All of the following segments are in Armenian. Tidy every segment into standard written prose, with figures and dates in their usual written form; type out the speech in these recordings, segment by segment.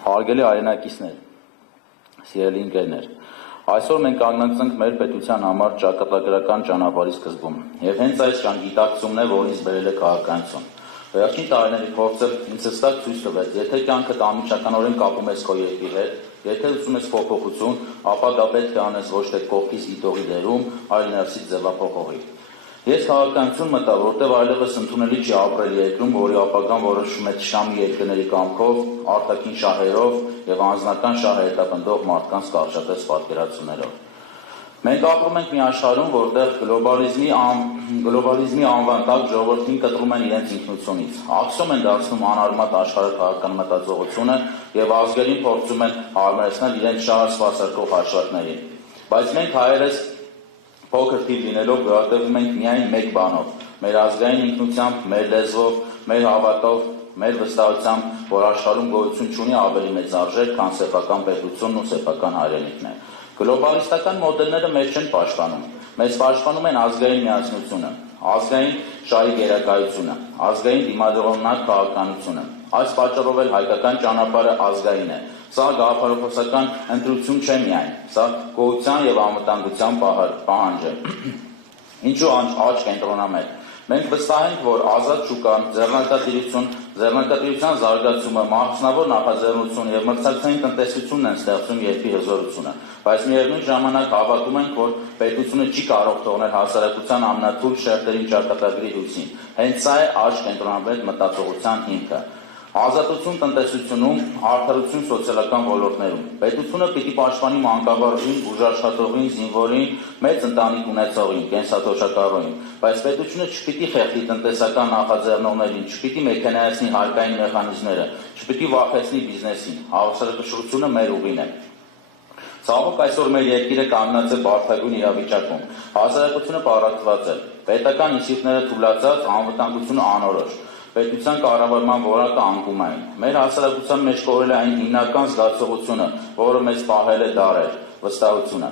Հարգելի հայրենակիցներ, սիրելի ընկերներ, այսօր մենք կանգնած ենք մեր պետության համար ճակատագրական ճանապարհի սկզբում, եւ հենց այս գիտակցումն է, որ ինձ բերել է քաղաքականություն։ Վերջին տարիների փորձը ինձ հստակ ցույց տվեց, եթե կյանքդ անմիջականորեն կապում ես քո երկրի հետ, եթե ուզում ես փոփոխություն, ապա դա պետք է անես ոչ թե կողքից դիտողի դերում, այլ ներսից ձևափոխողի։ Ես քաղաքականություն մտա, որտեղ այլևս ընդունելի չի ապրել երկրում, որի ապագան որոշվում է թշնամի երկրների կամքով, արտաքին շահերով եւ անձնական շահը հետապնդող մարդկանց կարճատես պատկերացումներով։ Մենք ապրում ենք մի աշխարհում, որտեղ գլոբալիզմի անվան տակ ժողովրդին կտրում են իրենց ինքնությունից, ակսում են դարձնում անարմատ աշխարհաքաղաքական մտածողությունը եւ ազգերին փորձում են հարմարեցնել իրենց շահը սպասարկող հաշվարկներին։ Բայց մենք հայերս փոքր թիվ լինելով գոյատևում ենք միայն մեկ բանով՝ մեր ազգային ինքնությամբ, մեր լեզվով, մեր հավատով, մեր վստահությամբ, որ աշխարհում գոյություն չունի ավելի մեծ արժեք, քան սեփական պետությունն ու սեփական հայրենիքն է։ Գլոբալիստական մոդելները մեզ չեն պաշտպանում, մեզ պաշտպանում են ազգային միասնությունը, ազգային շահի գերակայությունը, ազգային դիմադրողնակ քաղաքականությունը։ Այս պատճառով էլ հայկական ճանապարհը ազգային է։ Սա գաղափարախոսական ընտրություն չէ միայն, սա գոյության եւ անվտանգության պահանջ է։ Ինչու աճ կենտրոնամետ։ Մենք վստահ ենք, որ ազատ շուկան, ձեռնարկատիրության զարգացումը, մասնավոր նախաձեռնություն եւ մրցակցային տնտեսությունն են ստեղծում երկրի հզորությունը, բայց միևնույն ժամանակ հավատում ենք, որ պետությունը չի կարող թողնել հասարակության ամենաթույլ շերտերին ճակատագրի հույսին։ Հենց սա է աճ կենտրոնամետ մտածողության հիմքը։ Ազատություն տնտեսությունում, արդարություն սոցիալական ոլորտներում։ Պետությունը պիտի պաշտպանի մանկաբարձին, բուժաշխատողին, զինվորին, մեծ ընտանիք ունեցողին, կենսաթոշակառուին, բայց պետությունը չպիտի խեղդի տնտեսական նախաձեռնողներին, չպիտի մեքենայացնի հարկային մեխանիզմները, չպիտի վախեցնի բիզնեսին։ Հավասարակշռությունը մեր ուղին է։ Ցավոք այսօր մեր երկիրը կանգնած է բարդագույն իրավիճակում։ Հասարակությունը պառակտված է, պետական ինստիտուտները թուլացած, անվտանգությունը անորոշ։ Պետության կառավարման որակը անկումային։ Մեր հասարակության մեջ կորել է այն հիմնական զգացողությունը, որը մեզ պահել է դարեր՝ վստահությունը։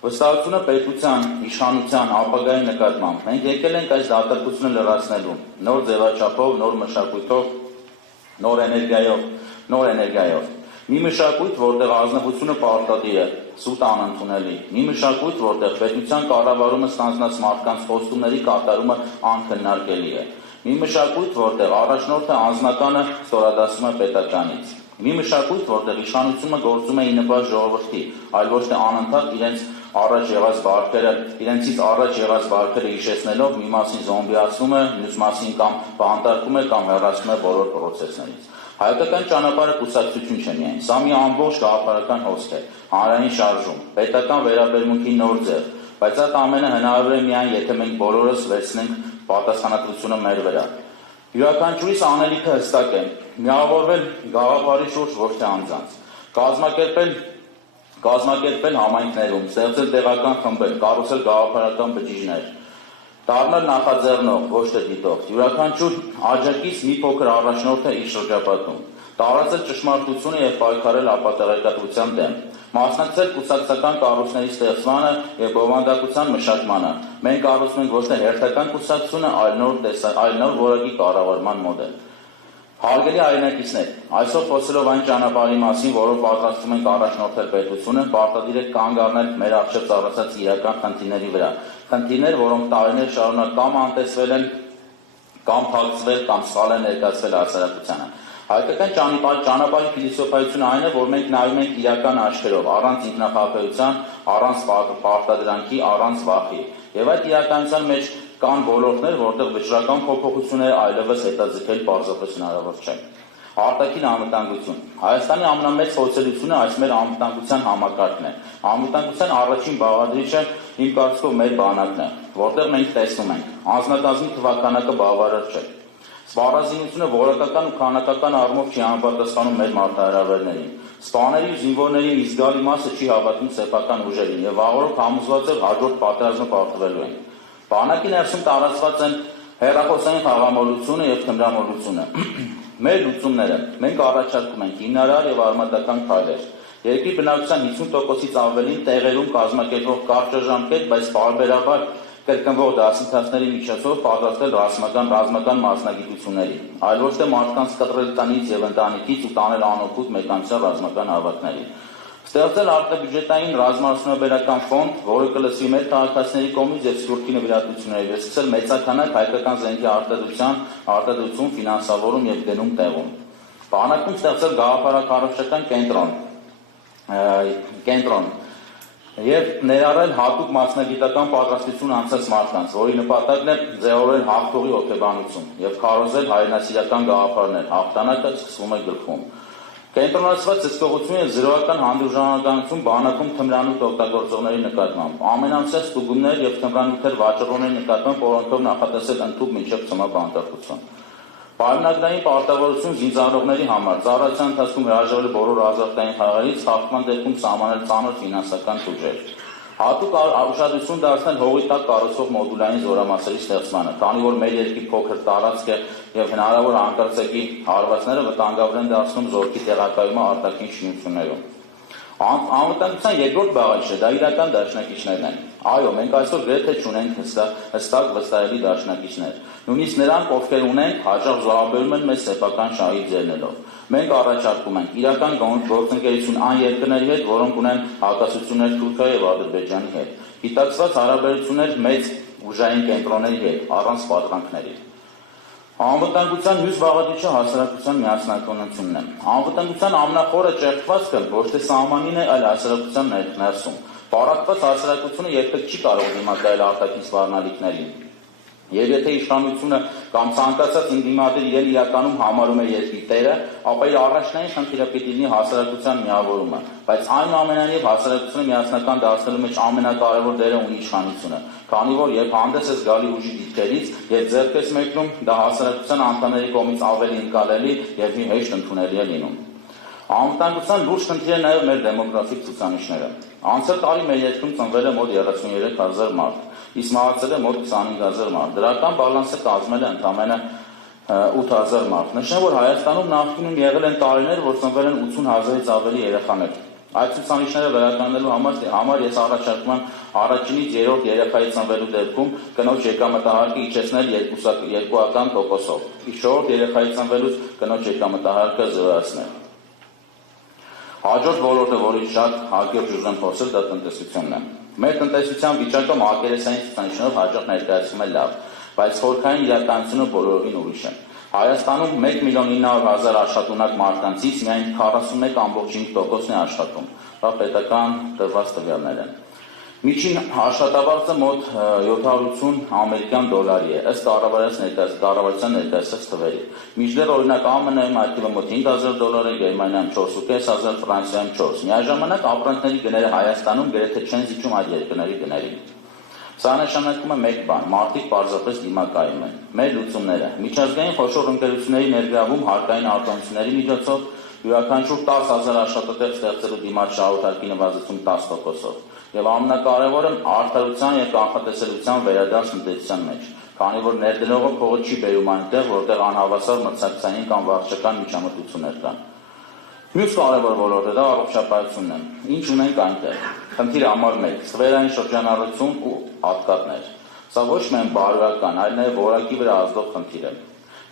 Վստահությունը պետության, իշխանության, ապագայի նկատմամբ։ Մենք եկել ենք այս դատարկությունը լրացնելու, նոր ձևաչափով, նոր մշակույթով, նոր էներգիայով։ Մի մշակույթ, որտեղ ազնվությունը պարտադիր է, սուտ անընդունելի։ Մի մշակույթ, որտեղ պետության կառավարումը ստանձնած մարդկանց խոստումների կատարումը անքննարկելի է։ Մի մշակույթ, որտեղ առաջնորդը անձնականը ստորադասում է պետականից։ Մի մշակույթ, որտեղ իշխանությունը գործում է ի նպաստ ժողովրդի, այլ ոչ թե անընդհատ իրենցից առաջ եղած բարքերը հիշեցնելով մի մասին զոմբիացնում է, մյուս մասին կամ բանտարկում է կամ հեռացնում է բոլոր պրոցեսներից։ Հայկական ճանապարհը կուսակցություն չէ միայն, սա մի ամբողջ գաղափարական հոսք է, հանրային շարժում, պետական վերաբերմունքի նոր ձև, բայց այդ ամենը հնարավոր է միայն, եթե մենք բոլորս վերցնենք պատասխանատվությունը մեր վրա։ Յուրաքանչյուրիս անելիքը հստակ է՝ միավորվել գաղափարի շուրջ, ոչ թե անձանց, կազմակերպել համայնքներում, ստեղծել տեղական խմբեր, կառուցել գաղափարական բջիջներ, դառնալ նախաձեռնող, ոչ թե դիտող, յուրաքանչյուր աջակից մի փոքր առաջնորդ է իր շրջապատում, տարածել ճշմարտությունը եւ պայքարել ապատեղեկատվության դեմ, մասնակցել կուսակցական կառույցների ստեղծմանը եւ բովանդակության մշակմանը։ Մենք կառուցում ենք ոչ թե հերթական կուսակցությունը, այլ նոր որակի կառավարման մոդել։ Հարգելի հայրենակիցներ, այսօր խոսելով այն ճանապարհի մասին, որով պատրաստվում ենք առաջնորդել պետությունը, պարտադիր է կանգ առնել մեր առջև ծառացած իրական խնդիրների վրա։ Խնդիրներ, որոնք տարիներ շարունակ կամ անտեսվել են, կամ փակցվել, կամ սխալ են ներկայացվել հասարակությանը։ Հայկական ճանապարհի փիլիսոփայությունը այն է, որ մենք նայում ենք իրական աչքերով, առանց ինքնախապեյության, առանց պարտադրանքի, առանց վախի։ Եվ այդ իրականության մեջ կան ոլորտներ, որտեղ վճռական փոփոխությունները այլևս հետաձգել պարզապես հնարավոր չէ։ Արտաքին անվտանգություն։ Հայաստանի ամենամեծ խոցելիությունը այս մեր անվտանգության համակարգն է։ Անվտանգության առաջին բաղադրիչը իմ կարծիքով մեր բանակն է, որտեղ մենք տեսնում ենք, անձնակազմի թվականակը բավարար չէ։ Սպառազինությունը որակական ու քանակական առումով չի համապատասխանում մեր մարտահրավերներին։ Սպաների ու զինվորների մի զգալի մասը չի հավատում սեփական ուժերին եւ վաղորդ համոզված է հաջորդ պատերազմը պարտվելու են։ Բանակի ներսում տարածված են հեռախոսային խաղամոլությունը եւ թմրամոլությունը։ Մեր լուծումները մենք առաջարկում ենք հիմնարար եւ արմատական քայլեր։ Երկրի բնակչության 50%-ից ավելին տեղերում կազմակերպող կարճաժամկետ, բայց պարբերաբար կրկնվող դասընթացների միջոցով պատրաստել ռազմական մասնագիտությունների, այլ ոչ թե մարդկանց կտրել տնից եւ ընտանիքից ու տանել անօգուտ մեկանության ռազմական հավաքների։ Ստեղծել արտաբյուջետային ռազմարդյունաբերական ֆոնդ, որը կլսվի մեր քաղաքացիների կողմից եւ սպորտի նվիրատությունների եւ սկսել մեծականակ հայկական զենքի արտադրություն, ֆինանսավորում եւ գնում տեղում։ Բանակում ստեղծել գաղափարակառուցչական կենտրոն եւ ներառել հատուկ մասնագիտական պատրաստություն անցած մարդկանց, որի նպատակն է ձևավորել հաղթողի հոգեբանություն եւ քարոզել հայրենասիրական գաղափարներ, հաղթանակը սկսվում է գլխում։ Կենտրոնացված զսպողություն եւ զրոյական հանդուրժանականություն բանակում թմրանյութ օգտագործողների նկատմամբ, ամենամսյա ստուգումներ եւ թմրանյութեր վաճառողների նկատմամբ, որոնքով նախատեսել ընդհանուր մինչեւ ծմապանտարկություն։ Պայմանագրային պարտավորություն զինծառայողների համար, ծառայության ընթացքում հրաժարվել բոլոր ազատային խաղերից, խախտման դեպքում սահմանել ծանր ֆինանսական բյուջետ։ Հատուկ ուշադրություն դարձնել հողի տակ կառուցվող մոդուլային զորամասերի ստեղծմանը, քանի որ մեր երկրի փոքր տարածքը եւ հնարավոր անկարծակի հարվածները վտանգավոր են դարձնում զորքի տեղակայումը արտաքին շինություններում։ Անվտանգության երկրորդ բաղաչը դա իրական դաշնակիցներն են։ Այո, մենք այսօր գրեթե չունենք հստակ վստահելի դաշնակիցներ։ Նույնիսկ նրանք, ովքեր ունենք, հաճախ զոհաբերում են մեզ սեփական շահից ելնելով։ Մենք առաջարկում ենք իրական գործընկերություն այն երկրների հետ, որոնք ունեն հակասություններ Թուրքիայի եւ Ադրբեջանի հետ, գիտակցված հարաբերություններ մեծ ուժային կենտրոնների հետ, առանց պատրանքների։ Անվտանգության մյուս բաղադրիչը հասարակության միասնականությունն է։ Անվտանգության ամենախորը ճեղքվածքը ոչ թե սահմանին է, այլ հասարակության ներսում։ Պարակված հասարակությունը երբեք չի կարող դիմակայել արտաքին սպառնալիքներին։ Եվ եթե իշխանությունը կամ ցանկացած ինդիմադիր ել իրականում համարում է երկրի տերը, ապա իր առաջնային խնդիրը պիտի լինի հասարակության միավորումը, բայց այնուամենայնիվ հասարակությունը միասնական դարձնելու մեջ ամենակարևոր դերը ունի իշխանությունը, քանի որ երբ հանդես ես գալի ուժի դիրքերից եւ ձեռք ես մեկնում, դա հասարակության անդամների կողմից ավելի ընկալելի եւ հեշտ ընդունելի է լինում։ Անվտանգության լուրջ խնդիր է նաեւ մեր դեմոգրաֆիկ ցուցանիշները։ Անցյալ տարի մեր երկրում ծնվել է մոտ 33,000 մարդ, իսկ մահացել է մոտ 25,000 մարդ։ Դրական բալանսը կազմել է ընդամենը 8,000 մարդ։ Նշեմ, որ Հայաստանում նախկինում եղել են տարիներ, որ ծնվել են 80,000-ից ավելի երեխաներ։ Այդ ցուցանիշները վերականգնելու համար ես առաջարկում եմ առաջինից երրորդ երեխայի ծնվելու դեպքում կնոջ եկամտահարկը իջեցնել 2%-ով, իսկ չորրորդ երեխայի ծնվելուց կնոջ եկամտահարկը զրոյացնել։ Հաջորդ ոլորտը, որից շատ հակիրճ ուզեմ խոսել, դա տնտեսությունն է։ Մեր տնտեսության վիճակը մակերեսային ցուցանիշներով հաջող ներկայացվում է լավ, բայց խորքային իրականությունը բոլորովին ուրիշ է։ Հայաստանում 1,900,000 աշխատունակ մարդկանցից միայն 41,5%-ն է աշխատում։ Դա պետական տրված տվյալներ են։ Միջին աշխատավարձը մոտ 780 ամերիկյան դոլարի է, ըստ կառավարության ներկայացած թվերի։ Մինչդեռ օրինակ ԱՄՆ-ում այդ թիվը մոտ 5,000 դոլար է, Գերմանիայում 4,500, Ֆրանսիայում 4։ Միաժամանակ ապրանքների գները Հայաստանում գրեթե չեն զիջում այդ երկրների գներին։ Սա նշանակում է մեկ բան՝ մարդիկ պարզապես դիմակայում են։ Մեր լուծումները միջազգային խոշոր ընկերությունների ներգրավում հարկային արտոնությունների միջոցով յուրաքանչյուր 10,000 աշխատատեղ ստեղծելու դիմաց շահութարկի նվազեցում 10%-ով եւ ամենակարևորը արդարության եւ կանխատեսելիության վերադարձ տնտեսության մեջ, քանի որ ներդնողը փողը չի բերում այնտեղ, որտեղ անհավասար մրցակցային կամ վարչական միջամտություններ կան։ Մյուս կարևոր ոլորտը դա առողջապահությունն է։ Ինչ ունենք այնտեղ։ Խնդիր համար 1՝ սֆերային շրջանառություն ու հատկատներ։ Սա ոչ միայն բարոյական, այլ նաեւ որակի վրա ազդող խնդիր է։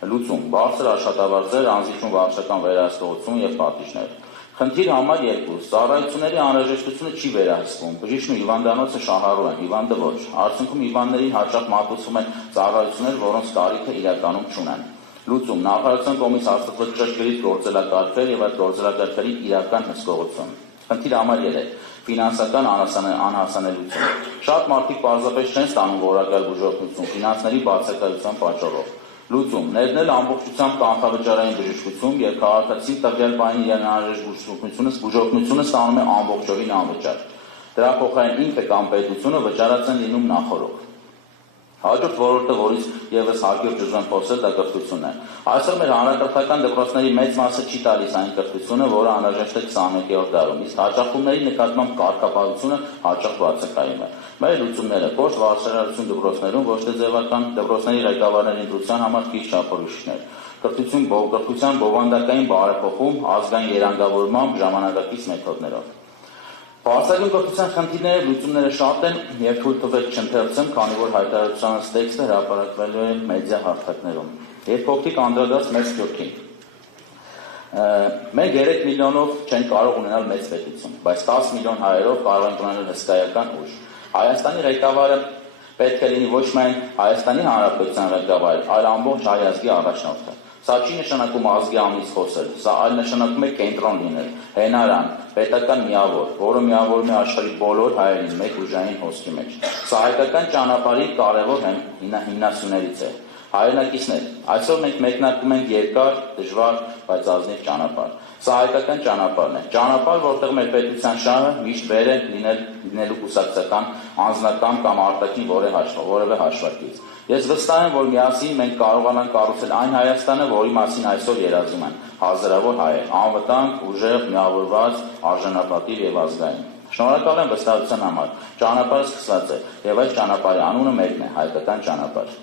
Լուծում՝ բարձր աշխատավարձեր, անզիջում վարչական վերահսկողություն եւ պատիժներ։ Խնդիր համար 2՝ ծառայությունների անհրաժեշտությունը չի վերահսկվում։ Բժիշկն ու հիվանդանոցը շահառու են, հիվանդը ոչ։ Արդյունքում հիվանդներին հաճախ մատուցվում են ծառայություններ, որոնց կարիքը իրականում չունեն։ Լուծում՝ նախարարության կողմից հաստատված ճշգրիտ գործելակարգեր եւ այդ գործելակարգերի իրական հսկողություն։ Խնդիր համար 3՝ ֆինանսական անհասանելիություն։ Շատ մարդիկ պարզապես չեն ստանում որակյալ բուժօգնություն ֆինանսների բացակայության պատճառով։ Լուծում՝ ներդնել ամբողջությամբ կանխավճարային բժշկություն եւ քաղաքացին տվյալ բանի իրեն անհրաժեշտ բուժօգնությունը ստանում է ամբողջովին անվճար։ Դրա փոխարեն ինքը կամ պետությունը վճարած են լինում նախորդ։ Հաջորդ ոլորտը, որից եւս հակիրճ ուզում խոսել, դա կրթությունն է։ Այսօր մեր հանրակրթական դպրոցների մեծ մասը չի տալիս այն կրթությունը, որը անհրաժեշտ է 21-րդ դարում, իսկ հաճախումների նկատմամբ կարգապահությունը հաճախ բացակայում է։ Մեր լուծումները կոշտ վարչարարություն դպրոցներում, ոչ թե ձևական, դպրոցների ղեկավարների ընտրության համար քիչ չափորոշիչներ։ Կրթության բովանդակային բարեփոխում, ազգային երանգավորմամբ, ժամանակակից մեթոդներով։ Բարձրագույն կրթության խնդիրները լուծումները շատ են եւ թույլ տվեք չընթերցեմ, քանի որ հայտարարությունից տեքստը հրապարակվելու է մեդիա հարթակներում։ Եվ փոքրիկ անդրադարձ մեր սփյուռքին։ Մենք 3 միլիոնով չենք կարող ունենալ մեծ պետություն, բայց 10 միլիոն հայերով կարող ենք ունենալ հսկայական ուժ։ Հայաստանի ղեկավարը պետք է լինի ոչ միայն Հայաստանի Հանրապետության ղեկավարը, այլ ամբողջ հայ ազգի առաջնորդը։ Սա չի նշանակում ազգի անունից խոսել, սա այլ նշանակում է կենտրոն լինել, հենարան, պետական միավոր, որը միավորում է աշխարհի բոլոր հայերին մեկ ուժային հոսքի մեջ։ Սա հայկական ճանապարհի կարևոր հիմնասյուներից է։ Հայրենակիցներ, այսօր մենք մեկնարկում ենք երկար, դժվար, բայց ազնիվ ճանապարհ։ Սա հայկական ճանապարհն է, ճանապարհ, որտեղ մեր պետության շահը միշտ վեր է լինելու կուսակցական, անձնական կամ արտաքին որևէ հաշվարկից։ Ես վստահ եմ, որ միասին մենք կարողանանք կառուցել այն Հայաստանը, որի մասին այսօր երազում են հազարավոր հայեր, անվտանգ, ուժեղ, միավորված, արժանապատիվ եւ ազգային։ Շնորհակալ եմ վստահության համար։ Ճանապարհը սկսված է, եւ այս ճանապարհի անունը մեկն է՝ հայկական ճանապարհ։